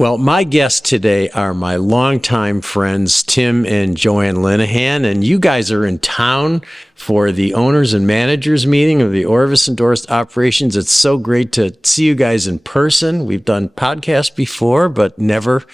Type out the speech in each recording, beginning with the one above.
Well, my guests today are my longtime friends, Tim and Joanne Linehan, and you guys are in town for the owners and managers meeting of the Orvis Endorsed Operations. It's so great to see you guys in person. We've done podcasts before, but never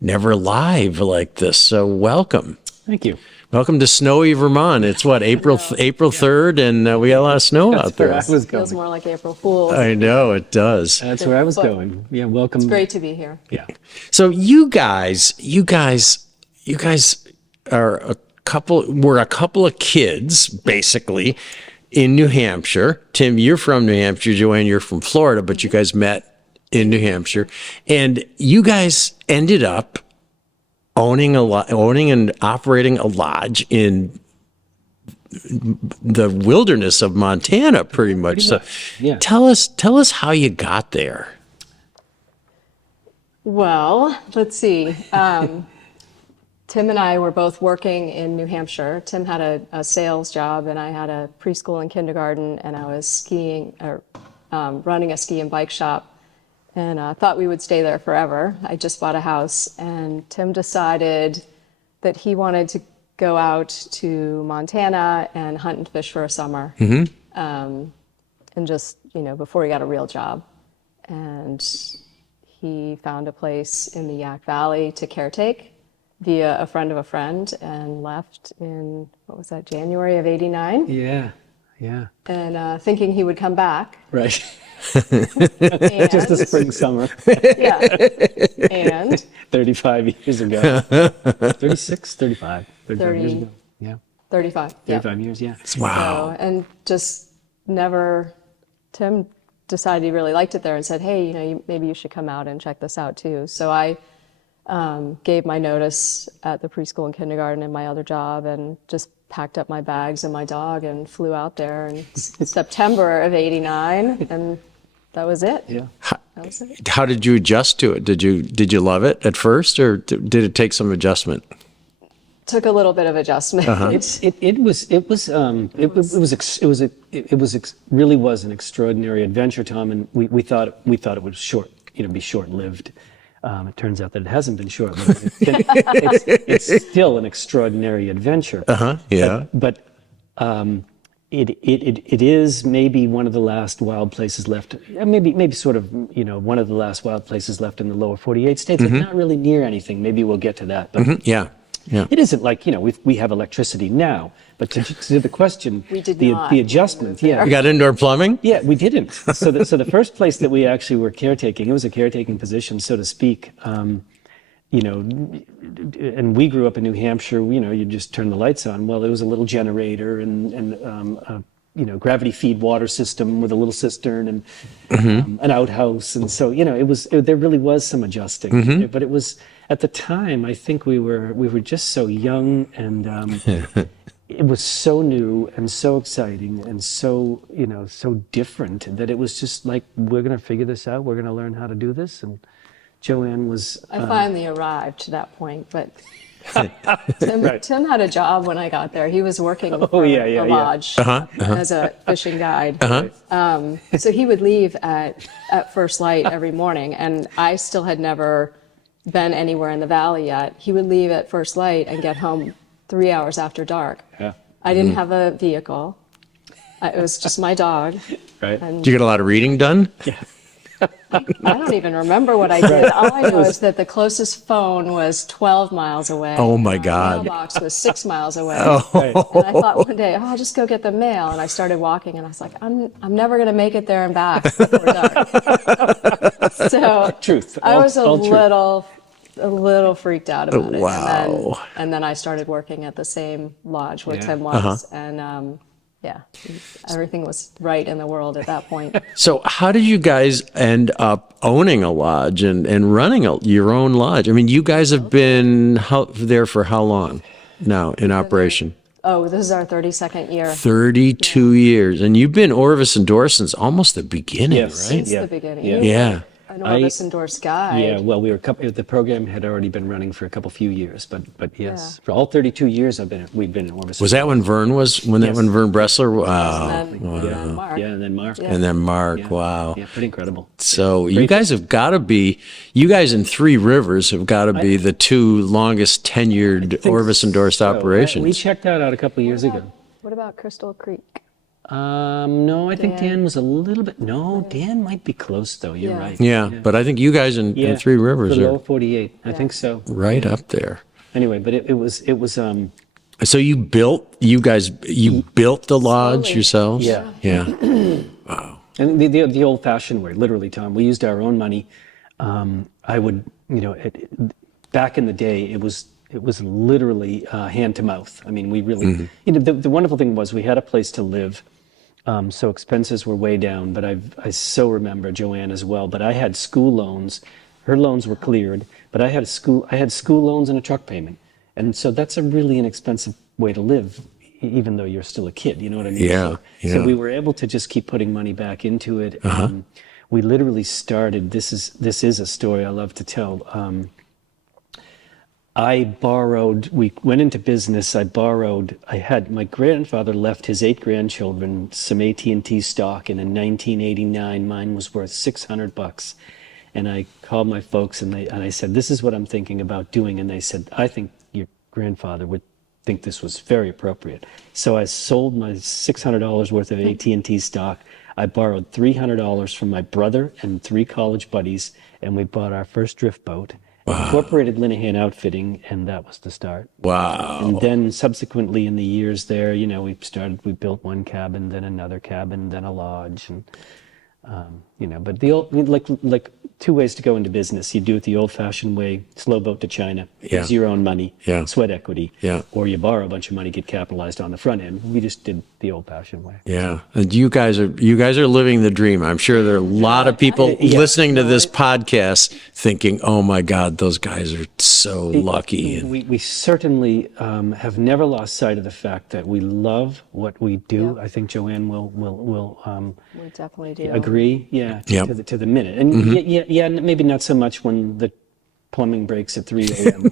live like this. So welcome. Thank you. Welcome to snowy Vermont. It's what, April 3rd, and we got a lot of snow out there. That's where I was going. Feels more like April Fool's. I know, it does. That's where I was going. Yeah, welcome. It's great to be here. Yeah. So you guys are we're a couple of kids, basically, in New Hampshire. Tim, you're from New Hampshire. Joanne, you're from Florida, but you guys met in New Hampshire. And you guys ended up owning and operating a lodge in the wilderness of Montana, pretty much. So yeah. Tell us how you got there. Well, let's see. Tim and I were both working in New Hampshire. Tim had a sales job, and I had a preschool and kindergarten, and I was skiing or running a ski and bike shop. And I thought we would stay there forever. I just bought a house, and Tim decided that he wanted to go out to Montana and hunt and fish for a summer, and just, before he got a real job. And he found a place in the Yak Valley to caretake via a friend of a friend, and left in, January of '89? Yeah. And thinking he would come back. Right. And, Just the spring, summer. yeah. And 35 years ago. 36, 35. 35 years ago. Yeah. 35. 35 years, yeah. Wow. So, and just never, Tim decided he really liked it there and said, hey, maybe you should come out and check this out too. So I gave my notice at the preschool and kindergarten and my other job, and just packed up my bags and my dog and flew out there in September of '89, and that was it. Yeah. That was it. How did you adjust to it? Did you love it at first, or did it take some adjustment? Took a little bit of adjustment. It really was an extraordinary adventure, Tom, and we thought it was be short-lived. It turns out that it hasn't been short-lived. It's still an extraordinary adventure. Yeah. But it is maybe one of the last wild places left. Maybe sort of one of the last wild places left in the lower 48 states. It's not really near anything. Maybe we'll get to that. But Yeah. it isn't like we have electricity now. But to the question, We did the not. adjustment, yeah. You got indoor plumbing? Yeah, we didn't. So the first place that we actually were caretaking, it was a caretaking position, so to speak. And we grew up in New Hampshire. You just turn the lights on. Well, there was a little generator and gravity feed water system with a little cistern and an outhouse, and so there really was some adjusting. But it was at the time. I think we were just so young, and it was so new and so exciting and so so different that it was just like, we're going to figure this out. We're going to learn how to do this. And Joanne was. I finally arrived to that point, but Right. Tim had a job when I got there. He was working for yeah. a lodge as a fishing guide. So he would leave at first light every morning, and I still had never been anywhere in the valley yet. He would leave at first light and get home 3 hours after dark. Yeah. I didn't have a vehicle. It was just my dog. Right. And Did you get a lot of reading done? Yeah. I don't even remember what I did. All I know is that the closest phone was 12 miles away. Oh my God. The mailbox was 6 miles away. Right. And I thought one day, I'll just go get the mail. And I started walking, and I was like, I'm never going to make it there and back before dark. So Truth. I was all truth. a little freaked out about it. Wow. And then I started working at the same lodge where Tim was. And everything was right in the world at that point. So how did you guys end up owning a lodge and running your own lodge? I mean, you guys have been there for how long now in operation? Oh, this is our 32nd year. 32 years. And you've been Orvis endorsed since almost the beginning, Yes. right? Since the beginning. Yeah. Yeah. an Orbis endorsed guide. Yeah, well, the program had already been running for a few years, but yes, for all 32 years we've been in Orbis. Was that when Vern was, Yes. when Vern Bressler? Wow. And then Mark. Yeah, and then Mark. Yeah. And then Mark, Yeah. wow. Yeah, pretty incredible. So you guys have got to be, you guys in Three Rivers have got to be the two longest tenured Orvis endorsed So, operations. we checked that out a couple of years ago. What about Crystal Creek? No, I think Dan was a little bit. No, Dan might be close though. You're Yeah. right. Yeah, but I think you guys in Three Rivers for the are low 48. I think so. right up there. Anyway, but it was So you built the lodge Slowly. yourselves? Yeah. Yeah. and the old fashioned way. Literally, Tom. We used our own money. I would, back in the day, it was literally hand to mouth. I mean, we really, the wonderful thing was we had a place to live. So expenses were way down, but I so remember Joanne as well. But I had school loans. Her loans were cleared, but I had school loans and a truck payment. And so that's a really inexpensive way to live, even though you're still a kid, you know what I mean? Yeah, So yeah. we were able to just keep putting money back into it. We literally started, this is a story I love to tell. We went into business, my grandfather left his 8 grandchildren some AT&T stock, and in 1989, mine was worth $600. And I called my folks and I said, this is what I'm thinking about doing. And they said, I think your grandfather would think this was very appropriate. So I sold my $600 worth of AT&T stock. I borrowed $300 from my brother and 3 college buddies, and we bought our first drift boat. Incorporated Linehan Outfitting, and that was the start. Wow. And then subsequently in the years there, we built one cabin, then another cabin, then a lodge, and but the old, like 2 ways to go into business. You do it the old-fashioned way, slow boat to China, use your own money, sweat equity, or you borrow a bunch of money, get capitalized on the front end. We just did the old-fashioned way. Yeah, and you guys are living the dream. I'm sure there are a lot of people listening to this podcast thinking, "Oh my God, those guys are so lucky." And We certainly have never lost sight of the fact that we love what we do. I think Joanne will We definitely do. agree. To the minute. And maybe not so much when the plumbing breaks at 3 a.m.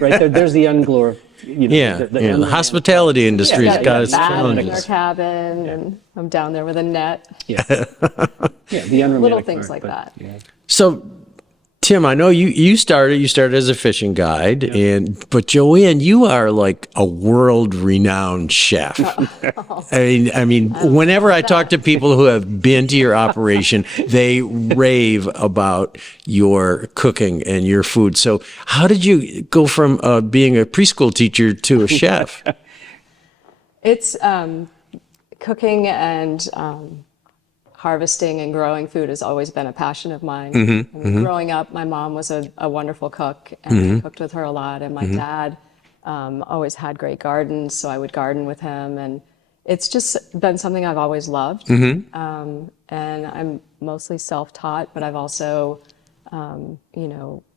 right there's the unglorified. The hospitality industry's got its Bath in our challenges. cabin, and I'm down there with a net. The unromantic Little things part, like that. So, Tim, I know you started as a fishing guide, but Joanne, you are like a world-renowned chef. I mean, whenever I talk to people who have been to your operation, they rave about your cooking and your food. So, how did you go from being a preschool teacher to a chef? It's cooking and harvesting and growing food has always been a passion of mine. I mean, growing up, my mom was a wonderful cook, and I cooked with her a lot. And my dad always had great gardens, so I would garden with him. And it's just been something I've always loved. And I'm mostly self-taught, but I've also,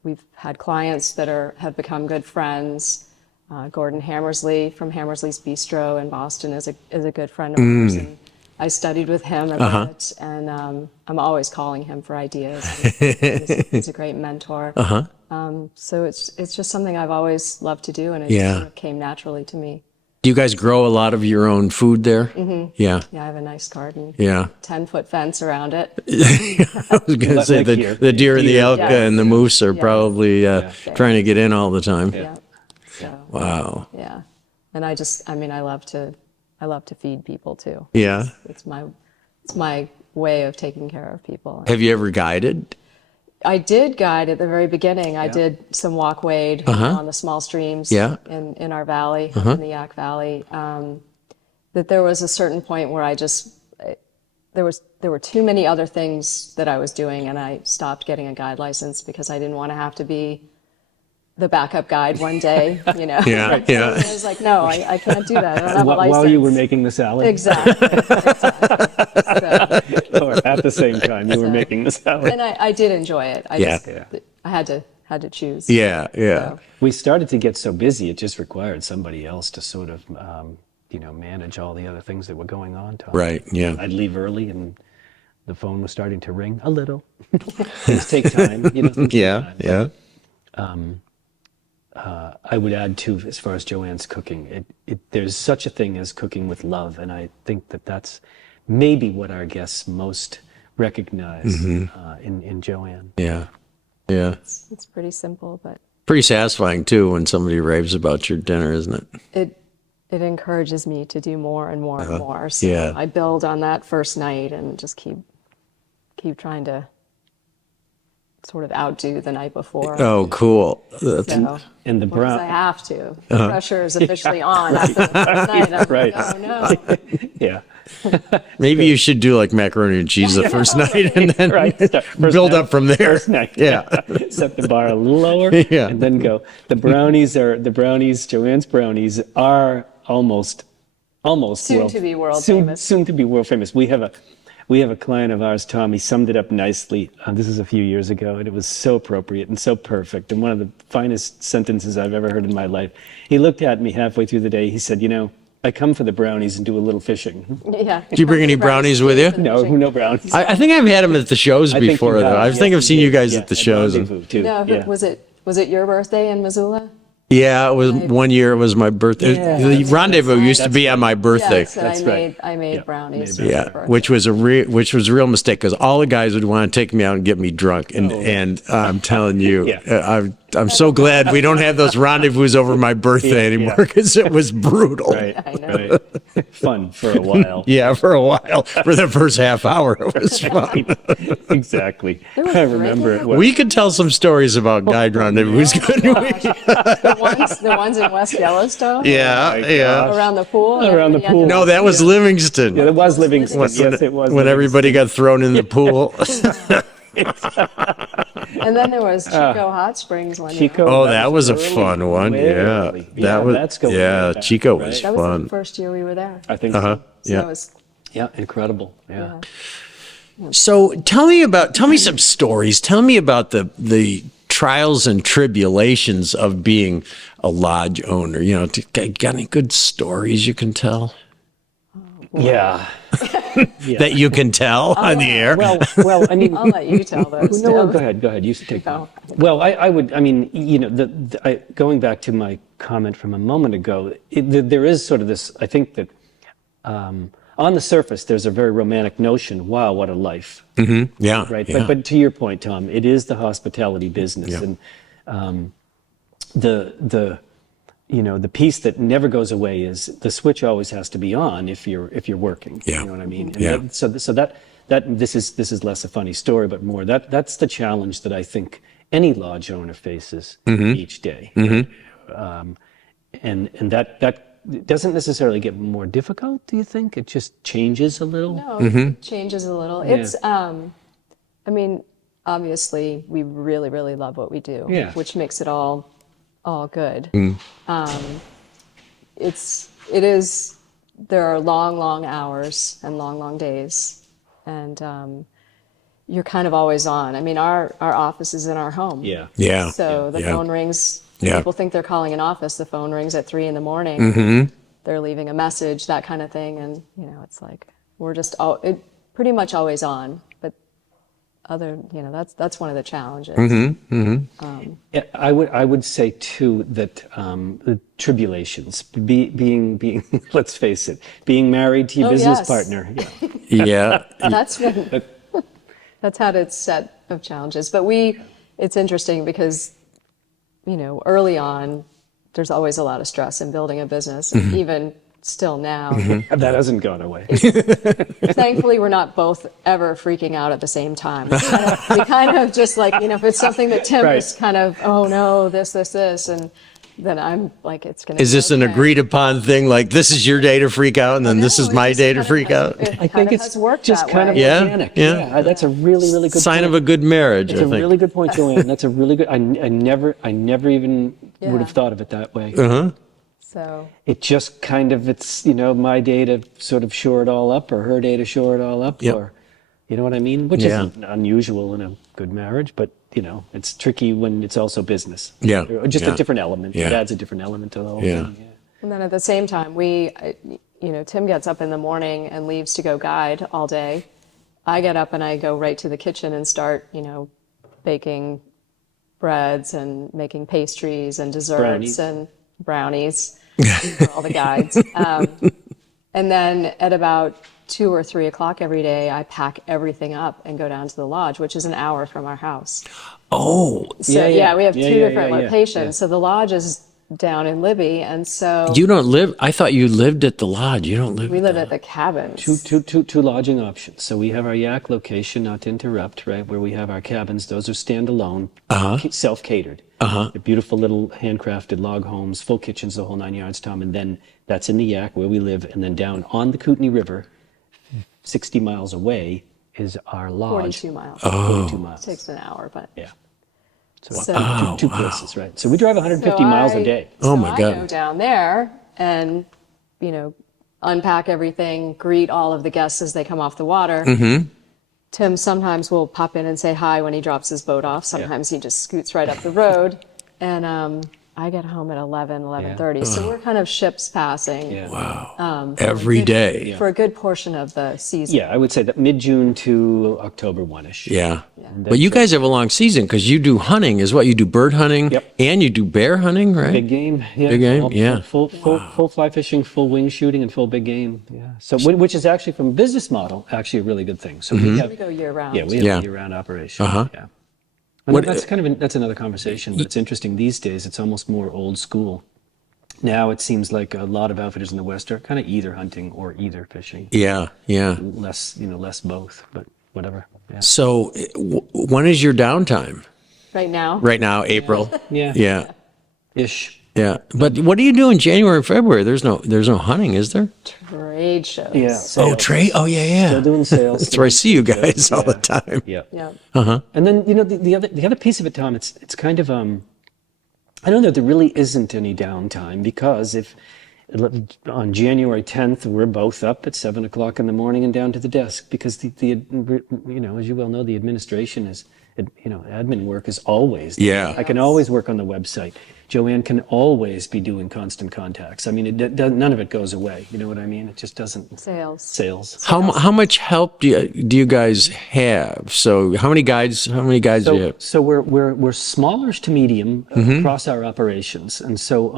we've had clients that have become good friends. Gordon Hammersley from Hammersley's Bistro in Boston is a good friend of ours. And I studied with him a bit, and I'm always calling him for ideas. He's a great mentor. So it's just something I've always loved to do, and it just sort of came naturally to me. Do you guys grow a lot of your own food there? Yeah. Yeah, I have a nice garden. Yeah. 10-foot fence around it. I was going to say the deer and the elk and the moose are probably trying to get in all the time. Yeah. So, Wow. yeah. And I love to feed people too. Yeah. It's my way of taking care of people. Have you ever guided? I did guide at the very beginning. I did some walk wade on the small streams in our valley, in the Yak Valley. That there was a certain point where there were too many other things that I was doing, and I stopped getting a guide license because I didn't want to have to be the backup guide one day, Yeah. I was like, no, I can't do that. I don't have a license. While you were making the salad? Exactly. Or at the same time you were making the salad. And I did enjoy it. I had to choose. Yeah. So, We started to get so busy, it just required somebody else to sort of, manage all the other things that were going on. Tom. Right. Yeah. I'd leave early, and The phone was starting to ring a little. Things take time. Things take Yeah, time. yeah. I would add too, as far as Joanne's cooking, there's such a thing as cooking with love, and I think that's maybe what our guests most recognize in Joanne. Yeah. Yeah. It's pretty simple, but Pretty satisfying too when somebody raves about your dinner, isn't it? it encourages me to do more and more and more. So yeah. I build on that first night and just keep trying to sort of outdo the night before. Oh, cool. That's, So, And the because I brown, have to. The pressure is officially on after the first night. I'm Right. like, oh no. yeah. maybe you should do like macaroni and cheese the first night and then Right. First build night- up from there. First night. Yeah. Set the bar a little lower Yeah. and then go. Joanne's brownies are almost Soon to be world soon, famous. Soon to be world famous. We have a client of ours, Tom. He summed it up nicely. This is a few years ago, and it was so appropriate and so perfect, and one of the finest sentences I've ever heard in my life. He looked at me halfway through the day. He said, I come for the brownies and do a little fishing. Yeah. Do you bring any brownies with you? No brownies. I think I've had them at the shows I think before, you though. have. I Yes, think I've seen you guys Yeah, at the shows. And, Rendezvous, too. No, Yeah. was it your birthday in Missoula? yeah, it was one year. It was my birthday. Yeah, the that's rendezvous used to That's be on my birthday. Yes, and That's right. I made Yeah, brownies. made for Yeah, your birthday. which was a real mistake because all the guys would want to take me out and get me drunk, and I'm telling you, Yeah. I'm so glad we don't have those rendezvous over my birthday anymore because it was brutal. Right. I know. Right. Fun for a while. Yeah, for a while, for the first half hour, it was fun. Exactly. was I remember it drinking. well. We could tell some stories about guide rendezvous, couldn't we? The ones in West Yellowstone. Yeah, my yeah. Around the pool. and Around the everybody had pool. to- No, that was Livingston. Yeah, it was Livingston. When- Yes, it was. When everybody got thrown in the pool. And then there was Chico Hot Springs one year. Chico. Oh, that was a early, fun one. way Yeah, early. that was. Let's go way Yeah, back, Chico right? was That was fun. the first year we were there. I think Uh-huh. so. So Yeah. that was Yeah, incredible. Yeah. So tell me some stories. Tell me about the trials and tribulations of being a lodge owner. Got any good stories you can tell Yeah. that you can tell on the air? Well, I mean, I'll let you tell those. no, Tim. go ahead. Go ahead. You should take that. Go. Well, I would. I mean, going back to my comment from a moment ago, there is sort of this. I think that on the surface, there's a very romantic notion. Wow, what a life! Yeah, Right. yeah. But to your point, Tom, it is the hospitality business, Yeah. and the piece that never goes away is the switch always has to be on if you're working. Yeah. You know what I mean? And Yeah. this is less a funny story, but more that's the challenge that I think any lodge owner faces each day. And that doesn't necessarily get more difficult. Do you think it just changes a little? No, it changes a little. It's, I mean, obviously, we really, really love what we do, Yeah. which makes it all good. It is. There are long, long hours and long, long days, and you're kind of always on. I mean, our office is in our home. Yeah. Yeah. So the Yeah. phone rings. Yeah. People think they're calling an office. The phone rings at 3 a.m. They're leaving a message, that kind of thing, and it's like we're just pretty much always on. But that's one of the challenges. Yeah, I would say too that the tribulations, being let's face it, being married to your business yes. partner. Yeah. That's had its set of challenges. But it's interesting because early on, there's always a lot of stress in building a business, and even still now. That hasn't gone away. Thankfully, we're not both ever freaking out at the same time. We kind of just like, if it's something that Tim Right. is kind of, oh no, this, and then I'm like, it's going to Is this an agreed upon thing? Like this is your day to freak out, and then this is my day to freak out. I think it's has worked just that kind of way. Yeah, organic. yeah. That's a really, really good Sign point. of a good marriage, It's I a think. really good point, Joanne. That's a really good. I never even would Yeah. have thought of it that way. So It just kind of it's my day to sort of shore it all up, or her day to shore it all up, Yep. or you know what I mean, which Yeah. isn't unusual in a good marriage, but it's tricky when it's also business. Yeah, Or just yeah. a different element. Yeah. It adds a different element to the whole Yeah. thing. Yeah. And then at the same time, Tim gets up in the morning and leaves to go guide all day. I get up and I go right to the kitchen and start, baking breads and making pastries and desserts Brownies. and brownies for all the guides. And then at about 2 or 3 o'clock every day, I pack everything up and go down to the lodge, which is an hour from our house. Oh, So we have two different yeah. locations. So the lodge is down in Libby, and so you don't live, I thought you lived at the lodge. You don't live we at live the at the cabins. Two lodging options. So we have our Yak location, not to interrupt, right, where we have our cabins. Those are standalone, self-catered. They're beautiful little handcrafted log homes, full kitchens, the whole 9 yards, Tom. And then that's in the Yak where we live. And then down on the Kootenai River, 60 miles away, is our lodge. 42 miles. 42 miles. Takes an hour, but Yeah. so, Two places, right? So we drive 150 miles a day. Oh, my I God. go down there and, unpack everything, greet all of the guests as they come off the water. Mm-hmm. Tim sometimes will pop in and say hi when he drops his boat off. Sometimes he just scoots right up the road. And I get home at 11:30. So we're kind of ships passing Yeah. Wow. Every day. for a good portion of the season. Yeah, I would say that mid-June to October 1-ish. Yeah. But you guys have a long season because you do hunting is what you do, bird hunting. Yep. And you do bear hunting, right? Big game, yeah. Big game, yeah. Full fly fishing, full wing shooting, and full big game, yeah. So, which is actually, from a business model, actually a really good thing. So we have, We go year round. yeah, we have Yeah. a year-round operation. Uh-huh. Yeah. And that's kind of that's another conversation, but it's interesting. These days, it's almost more old school. Now it seems like a lot of outfitters in the West are kind of either hunting or either fishing. Yeah. Yeah. Less both, but whatever. Yeah. So when is your downtime? Right now. Right now, April. Yeah. Yeah. Ish. Yeah. But what do you do in January and February? There's no hunting, is there? Trade shows. Yeah. Oh, sales. trade. Oh, yeah. Still doing sales. That's where I see you guys all the time. Yeah. Yeah. And then the other piece of it, Tom, it's kind of I don't know. There really isn't any downtime because if on January 10th we're both up at 7 o'clock in the morning and down to the desk because the as you well know, the administration is admin work is always there. Yeah. I can always work on the website. Joanne can always be doing constant contacts. I mean, none of it goes away. You know what I mean? It just doesn't. Sales. How much help do you guys have? So how many guides do you have? So we're smallerish to medium across our operations, and so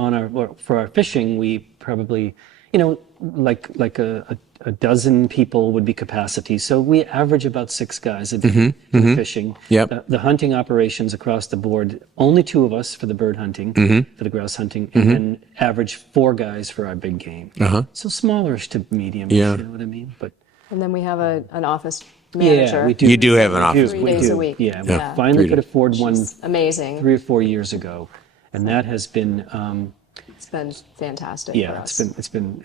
for our fishing, we probably like a dozen people would be capacity. So we average about 6 guys a day for fishing. Yep. The hunting operations across the board, only 2 of us for the bird hunting, for the grouse hunting, and then average 4 guys for our big game. So smallerish to medium. Yeah. You know what I mean? But And then we have an office manager. yeah, we do. You do have an office. 3 days a week. Yeah, we Yeah. finally could afford one Amazing. 3 or 4 years ago, and that has been It's been fantastic for yeah, us. it's been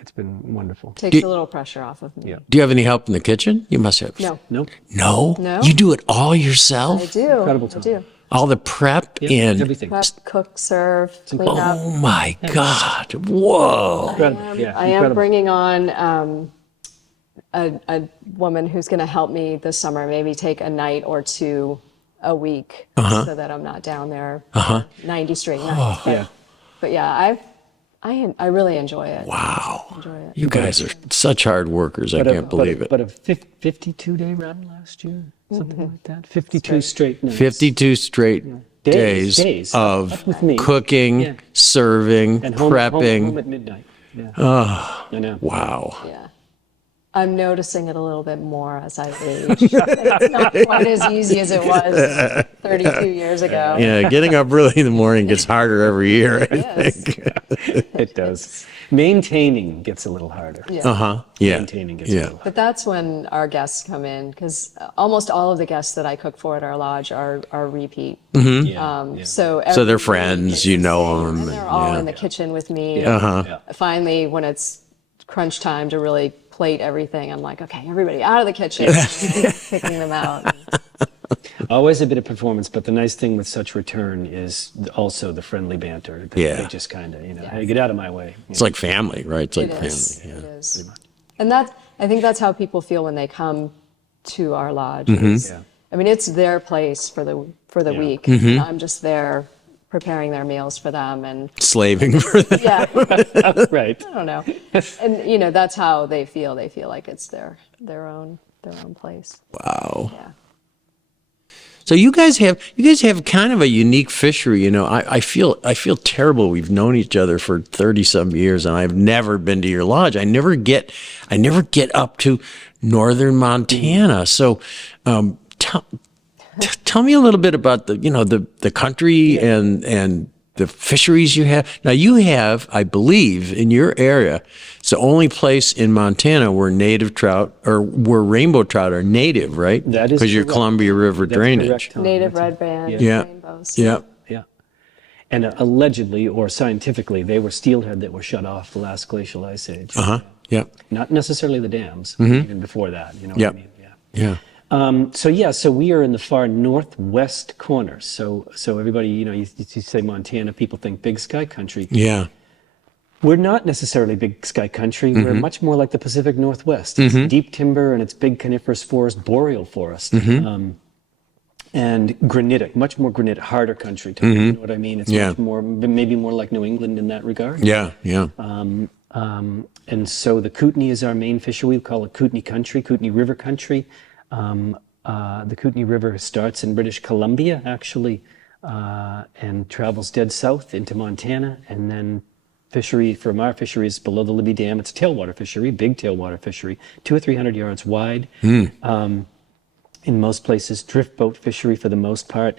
wonderful. Takes a little pressure off of me. Yeah. Do you have any help in the kitchen? You must have. No, Nope. No? No. You do it all I yourself? do. Incredible I time. do. All the prep and Everything. Prep, cook, serve, clean up. oh my God. Whoa. Incredible. Yeah, I am incredible. bringing on a woman who's going to help me this summer, maybe take a night or 2 a week so that I'm not down there 90 straight nights. Yeah. But yeah, I really enjoy it. Wow. Enjoy it. You guys are such hard workers. I can't believe it. But a 52-day run last year, something like that. 52 straight nights. 52 straight days of Up with me. cooking, Yeah. serving, And home prepping. at midnight. Yeah. I know. Wow. Yeah. I'm noticing it a little bit more as I age. It's not quite as easy as it was 32 years ago. Yeah, getting up early in the morning gets harder every year, I Yes. think. It does. Maintaining gets a little harder. Yeah. Uh-huh. Yeah. Maintaining gets a Yeah. little harder. But that's when our guests come in, because almost all of the guests that I cook for at our lodge are repeat. Mm-hmm. Yeah. So So they're every friends, week you it's know the same, them. and they're all in the kitchen with me. Yeah. Finally, when it's crunch time to really plate everything, I'm like, okay, everybody out of the kitchen, picking them out. Always a bit of performance, but the nice thing with such return is also the friendly banter. Yeah. They just kind of, hey, get out of my way. It's like family, right? It's like It family. is. Yeah. It is. And I think that's how people feel when they come to our lodge. Mm-hmm. Yeah. I mean, it's their place for the Yeah. week. Mm-hmm. I'm just there preparing their meals for them, and Slaving for them. yeah, Right. I don't know. And that's how they feel. They feel like it's their own. their own place. Wow. Yeah. So you guys have kind of a unique fishery. I feel terrible. We've known each other for 30 some years, and I've never been to your lodge. I never get up to northern Montana. So, tell me a little bit about the country and the fisheries you have. Now you have, I believe, in your area, it's the only place in Montana where native trout or where rainbow trout are native, right? That is because your correct. Columbia River That's drainage. correct, Tom. Native That's red band Yeah. rainbows. Yeah. Yeah. And allegedly or scientifically, they were steelhead that were shut off the last glacial ice age. Yeah. Not necessarily the dams, even before that. You know what I mean? Yeah. So we are in the far northwest corner. So everybody, you say Montana, people think big sky country. Yeah. We're not necessarily big sky country. We're much more like the Pacific Northwest. It's deep timber and it's big coniferous forest, boreal forest. And granitic, much more granitic, harder country. You know what I mean? It's much more, maybe more like New England in that regard. Yeah. Yeah. And so the Kootenai is our main fishery. We call it Kootenai country, Kootenai River country. The Kootenai River starts in British Columbia, actually, and travels dead south into Montana, and then fishery from our fisheries below the Libby Dam. It's a tailwater fishery, big tailwater fishery, 200 or 300 yards wide. In most places, drift boat fishery for the most part.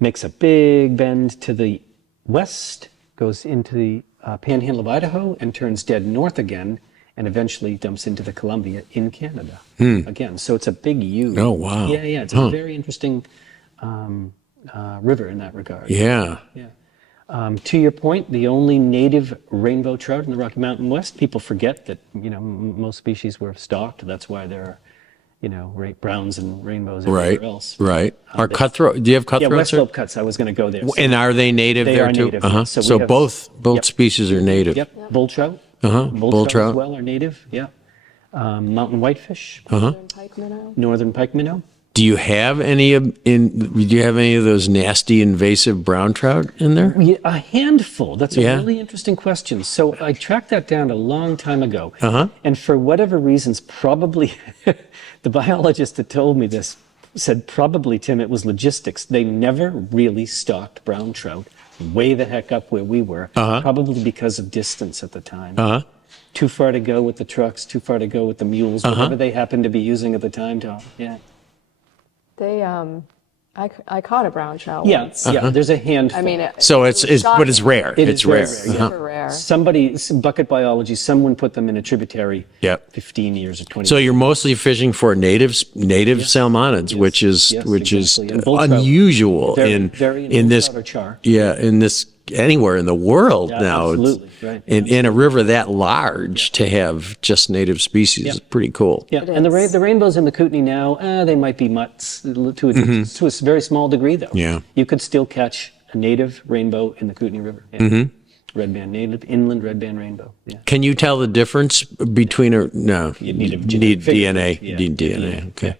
Makes a big bend to the west, goes into the panhandle of Idaho, and turns dead north again, and eventually dumps into the Columbia in Canada again. So it's a big U. Oh, wow. Yeah. It's a very interesting river in that regard. Yeah. To your point, the only native rainbow trout in the Rocky Mountain West, people forget that, most species were stocked. That's why there are, browns and rainbows everywhere else. Right. Are cutthroat? Do you have Yeah, cutthroats? West Slope cuts. I was going to go there. And are they native They there are too? native, yes. So So we have- both Yep. species are native. Yep. Bull trout. Bull Bull trout trout. as well are native. Yeah. Mountain whitefish. Northern pike minnow. Northern pike minnow. Do you have any of those nasty invasive brown trout in there? Yeah, a handful. That's a Yeah. really interesting question. So I tracked that down a long time ago. Uh-huh. And for whatever reasons, probably the biologist that told me this said probably, Tim, it was logistics. They never really stocked brown trout way the heck up where we were, probably because of distance at the time. Too far to go with the trucks, too far to go with the mules, whatever they happened to be using at the time, Tom. Yeah. They, I caught a brown trout Yeah, once. yeah. There's a handful. I mean, So it's but it's rare. It It's is very rare. rare, yeah. super rare. Somebody, some bucket biology, someone put them in a tributary Yep. 15 years or 20 So years. you're mostly fishing for native salmonids, Yes, which is yes, which exactly. is And bull trout. unusual Very, in very in this bull trout or char. in this anywhere in the world Yeah, now. It's- absolutely, right. In a river that large to have just native species is pretty cool. Yeah, and is. the rainbows in the Kootenai now, they might be mutts to a very small degree, though. Yeah. You could still catch a native rainbow in the Kootenai River. Yeah. Red band, native inland red band rainbow. Yeah. Can you tell the difference between no? You need a need genetic figure. DNA. Yeah. Need DNA. Yeah. Okay.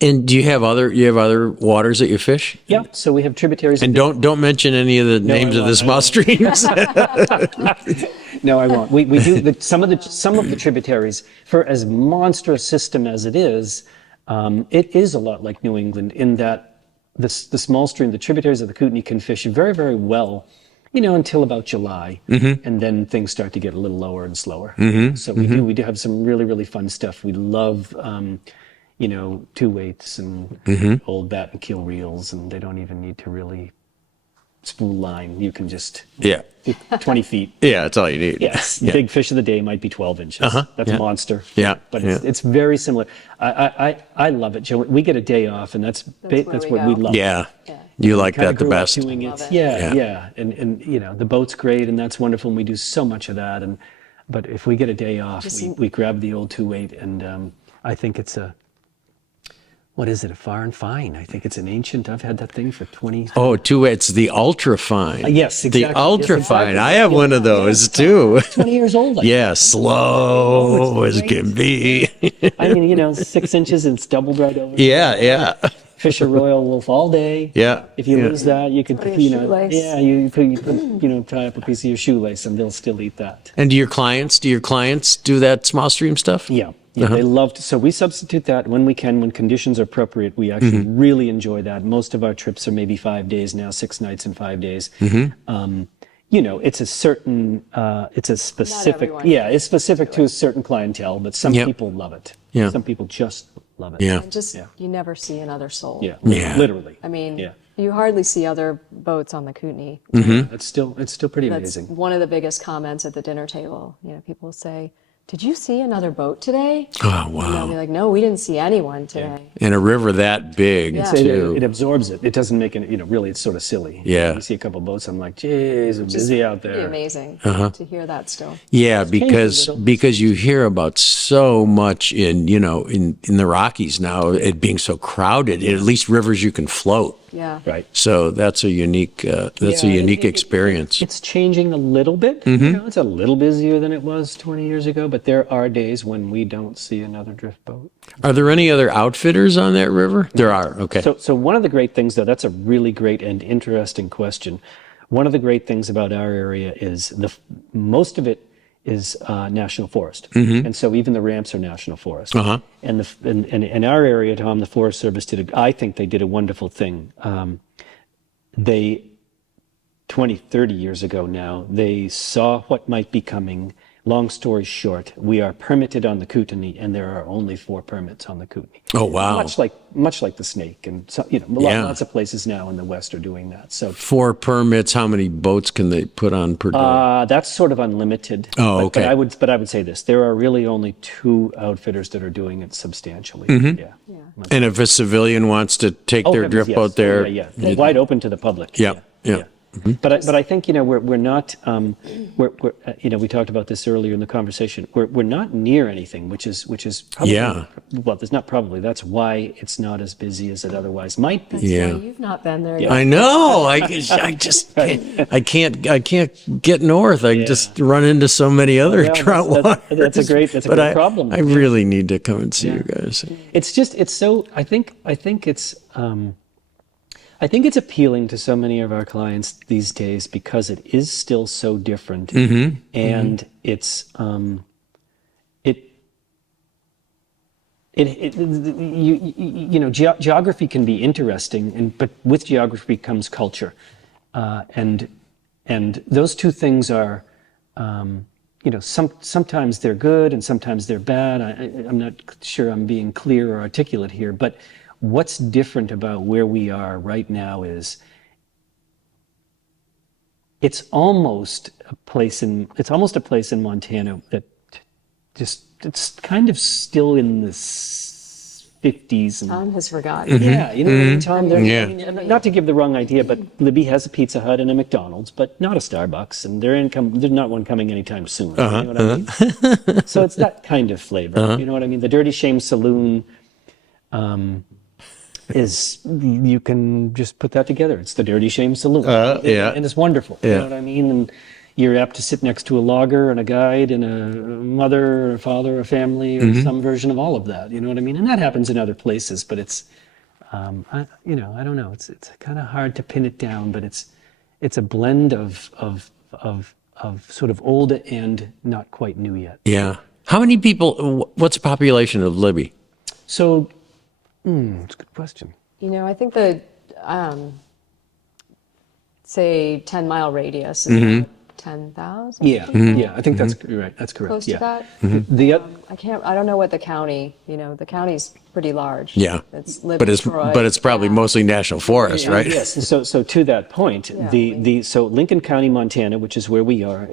And do you have other waters that you fish? Yeah, so we have tributaries. And don't mention any of the names I of the won't. small streams. No, I won't. We do some of the tributaries, for as monstrous system as it is a lot like New England in that the small stream, the tributaries of the Kootenai can fish very, very well, until about July, and then things start to get a little lower and slower. So we do have some really, really fun stuff. We love. 2/8 and old bat and keel reels, and they don't even need to really spool line. You can just Yeah. 20 feet. Yeah, that's all you need. Yes, the Yeah. big fish of the day might be 12 inches. That's Yeah. a monster. Yeah, But yeah. it's very similar. I love it, Joe. We get a day off, and that's where what we we go. love. Yeah. You like Kinda that the grew up best. doing it. Love it. Yeah, Yeah. yeah. And the boat's great, and that's wonderful, and we do so much of that. But if we get a day off, we grab the old 2/8, and I think it's what is it, a far and fine? I think it's an ancient. I've had that thing for 20. Oh, it's the ultra fine. Yes, exactly. The ultra Yes, fine. exactly. I have one of those too. 20 years old. Yeah, slow as can be. I mean, 6 inches and it's doubled right over. Yeah. Fish a royal wolf all day. Yeah. If you lose that, you could, Put a shoelace. yeah, you put, tie up a piece of your shoelace and they'll still eat that. And do your clients do that small stream stuff? Yeah. Yeah, they loved. So we substitute that when we can, when conditions are appropriate. We actually really enjoy that. Most of our trips are maybe 5 days now, 6 nights and 5 days. You know, it's a certain, it's a specific, everyone it's specific to a certain clientele, but some Yep. people love it. Yeah. Some people just love it. Yeah. And just, you never see another soul. Yeah. Yeah. Literally. I mean, Yeah. you hardly see other boats on the Kootenai. It's still pretty That's amazing. one of the biggest comments at the dinner table. You know, people say, "Did you see another boat today?" Oh, And wow. they'll be like, "No, we didn't see anyone today." In a river that big, Yeah. too. It absorbs it. It doesn't make it, you know, really it's sort of silly. Yeah. You see a couple boats, I'm like, geez, it's busy out Pretty there. amazing Uh-huh. to hear that still. Yeah, little. because you hear about so much in the Rockies now, it being so crowded. At least rivers you can float. Yeah. Right. So that's a unique experience. It's changing a little bit. You know, it's a little busier than it was 20 years ago, but there are days when we don't see another drift boat. Are there any other outfitters on that river? There are. Okay. So one of the great things, though, that's a really great and interesting question. One of the great things about our area is most of it is national forest, and so even the ramps are national forest. Uh-huh. And in our area, Tom, the Forest Service I think they did a wonderful thing. They 20, 30 years ago now, they saw what might be coming. Long story short, we are permitted on the Kootenai, and there are only 4 permits on the Kootenai. Oh, wow. Much like the Snake, and so, you know, Yeah. lots of places now in the West are doing that. So 4 permits. How many boats can they put on per day? that's sort of unlimited. Oh, But okay. I would say this: there are really only 2 outfitters that are doing it substantially. Yeah. And if a civilian wants to take their heavens, drift yes. boat there, Yeah. Wide open to the public. Yeah, yeah. But I think, you know, we're not we're you know, we talked about this earlier in the conversation. We're not near anything, which is probably, Yeah. well, there's not probably, that's why it's not as busy as it otherwise might be. Yeah. So you've not been there yet. I know. I just can't get north. I just run into so many other Yeah, that's waters. that's a great But problem. I really need to come and see you guys. It's so I think it's appealing to so many of our clients these days because it is still so different, and it's you know, geography can be interesting, but with geography comes culture, and those two things are, you know, sometimes they're good and sometimes they're bad. I'm not sure I'm being clear or articulate here, but what's different about where we are right now is it's almost a place in Montana that it's kind of still in the 50s. And, Tom has forgotten. yeah, you know what I mean, Tom? Yeah. I mean, not to give the wrong idea, but Libby has a Pizza Hut and a McDonald's, but not a Starbucks, and there's not one coming anytime soon. You know what I mean? So it's that kind of flavor. You know what I mean? The Dirty Shame Saloon is, you can just put that together. It's the Dirty Shame Saloon. Yeah. And it's wonderful. You know what I mean? And you're apt to sit next to a logger and a guide and a mother, or a father, a family, or some version of all of that. You know what I mean? And that happens in other places, but it's, I don't know. It's kind of hard to pin it down, but it's a blend of sort of old and not quite new yet. Yeah. How many people? What's the population of Libby? So, it's a good question. You know, I think the, say, 10-mile radius is about 10,000. Yeah, yeah, I think that's you're right. That's correct. Close yeah. to that. The I don't know what the county, you know, the county's pretty large. Yeah. It's But it's probably mostly national forest, right? Yes. So to that point, so Lincoln County, Montana, which is where we are,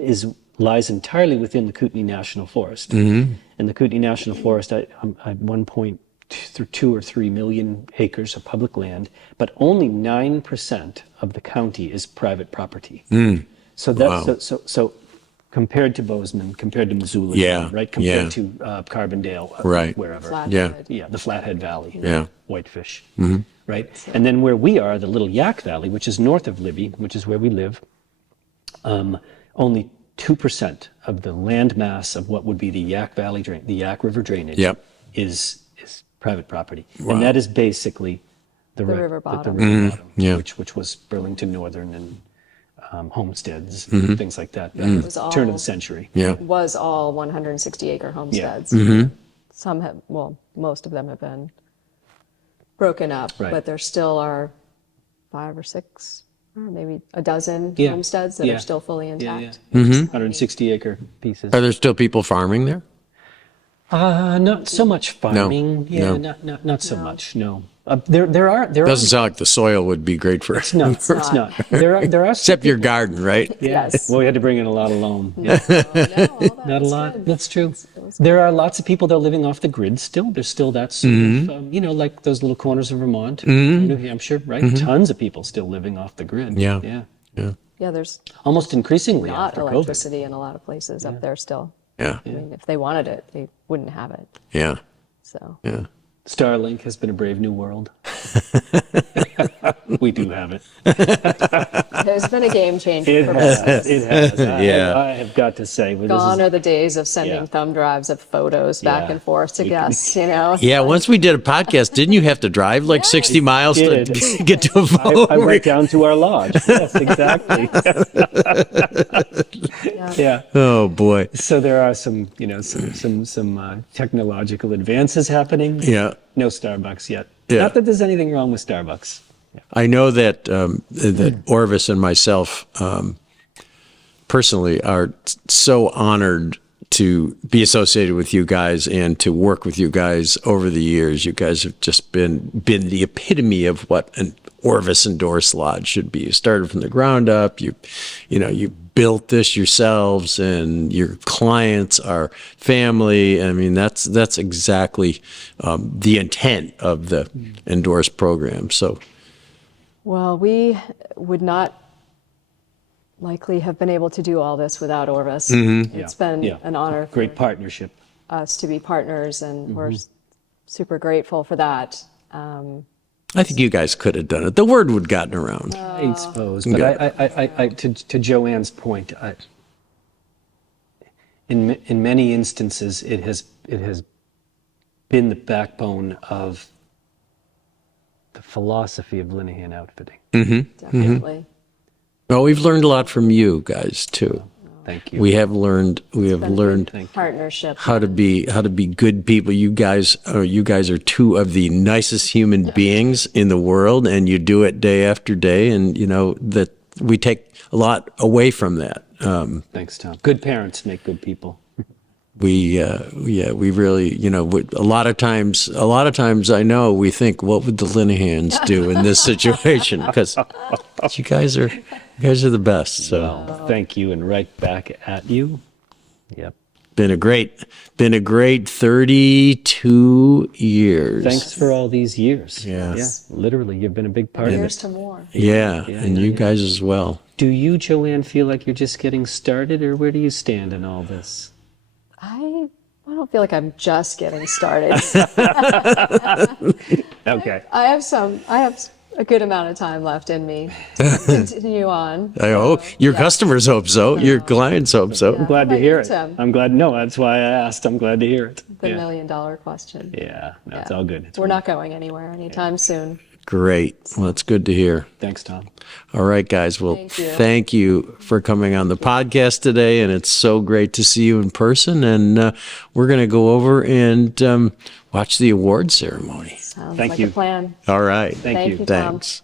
lies entirely within the Kootenai National Forest. And the Kootenai National Forest, at 1.2 or 3 million acres of public land, but only 9% of the county is private property. So that's so compared to Bozeman, compared to Missoula, right? Compared to Carbondale, Right. wherever. Flathead. Yeah, the Flathead Valley, Yeah. Whitefish, right? And then where we are, the Little Yak Valley, which is north of Libby, which is where we live, only 2% of the land mass of what would be the Yak Valley the Yak River drainage is private property, and that is basically the river bottom, Yeah. which was Burlington Northern and homesteads, things like that. was Turn of all- the century. Yeah. was all 160-acre homesteads. some have, well, most of them have been broken up, Right. but there still are 5 or 6, or maybe a dozen Yeah. homesteads that Yeah. are still fully Yeah, intact. yeah. 160-acre pieces. Are there still people farming there? Not so much farming. Yeah, no. not so much. No. There are. Doesn't sound like the soil would be great for it. No, it's not. There are. Except your garden, right? Yeah. Yes. Well, we had to bring in a lot of loam. Yeah. No, all that Not a was lot. good. That's true. It was There are lots of people that are living off the grid still. There's still that sort of, like those little corners of Vermont, New Hampshire, right? Tons of people still living off the grid. Yeah. Yeah. Yeah. Yeah, there's Almost increasingly not after COVID. electricity in a lot of places up there still. Yeah. I mean, if they wanted it, they wouldn't have it. Yeah. So Yeah. Starlink has been a brave new world. We do have it. there's been a game changer It for has. business. It has. Yeah. I have got to say, well, Gone this are the days of sending Yeah. thumb drives of photos back Yeah. and forth to guests, you know? Yeah, once we did a podcast, didn't you have to drive like 60 miles to did. get to a phone? I went down to our lodge. Yes, exactly. Yeah. Oh boy. So there are some technological advances happening. Yeah. No Starbucks yet. Yeah. Not that there's anything wrong with Starbucks. I know that that Orvis and myself personally are so honored to be associated with you guys and to work with you guys over the years. You guys have just been the epitome of what an Orvis endorsed lodge should be. You started from the ground up. You built this yourselves, and your clients are family. I mean, that's exactly the intent of the endorsed program. So. Well, we would not likely have been able to do all this without Orvis. It's been Yeah. an honor Great for partnership. us to be partners, and we're super grateful for that. I think you guys could have done it. The word would have gotten around. I suppose. But I to Joanne's point, in many instances, it has been the backbone of the philosophy of Linehan Outfitting. Definitely. Well, we've learned a lot from you guys too. Thank you. We have learned Partnership. how to be good people. You guys are two of the nicest human beings in the world, and you do it day after day. And you know that we take a lot away from that. Thanks, Tom. Good parents make good people. We really, a lot of times I know we think, what would the Linehans do in this situation? Because you guys are the best. So Well, thank you, and right back at you. Yep. been a great 32 years. Thanks for all these years. Yeah. Yeah. Literally, you've been a big part of Here's it. to more. Yeah, and you guys as well. Do you, Joanne, feel like you're just getting started, or where do you stand in all this? I don't feel like I'm just getting started. Okay. I have a good amount of time left in me to continue on. I hope your customers hope so. Your clients hope so. I'm glad to How hear about it. you, Tim? I'm glad. No, that's why I asked. I'm glad to hear it. The Yeah. $1 million question. Yeah. No, it's all good. It's We're not going anywhere anytime soon. Great. Well, that's good to hear. Thanks, Tom. All right, guys. Well, Thank you. thank you for coming on the podcast today, and it's so great to see you in person. And we're going to go over and watch the award ceremony. Sounds Thank like you. a plan. All right. Thank you. Thank you, Tom. Thanks.